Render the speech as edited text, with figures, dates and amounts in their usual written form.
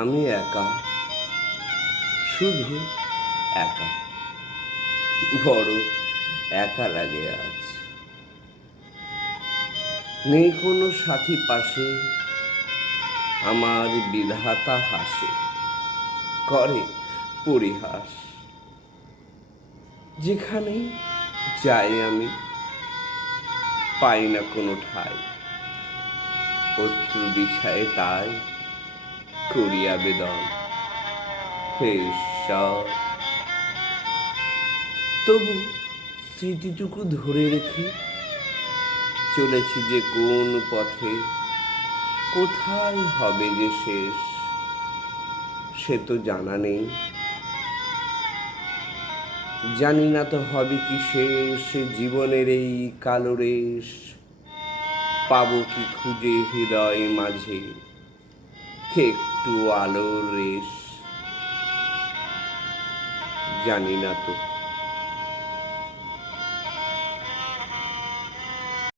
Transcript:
আমি একা, শুধু একা, বড় একা লাগে আজ। নেই কোনো সাথী পাশে, আমার বিধাতা হাসে, করে পরিহাস। যেখানে যাই আমি, পাই না কোনো ঠাঁই, অশ্রু বিছায়ে তাই করি আবেদন, হে ঈশ্বর। তবু স্মৃতিটুকু ধরে রেখে চলেছি যে কোন পথে, কোথায় হবে যে শেষ সে তো জানা নেই। জানি না তো হবে কি শেষ জীবনের এই কালো রেশ, পাবো কি খুঁজে হৃদয় মাঝে একটু আলোর রেশ, জানি না তো।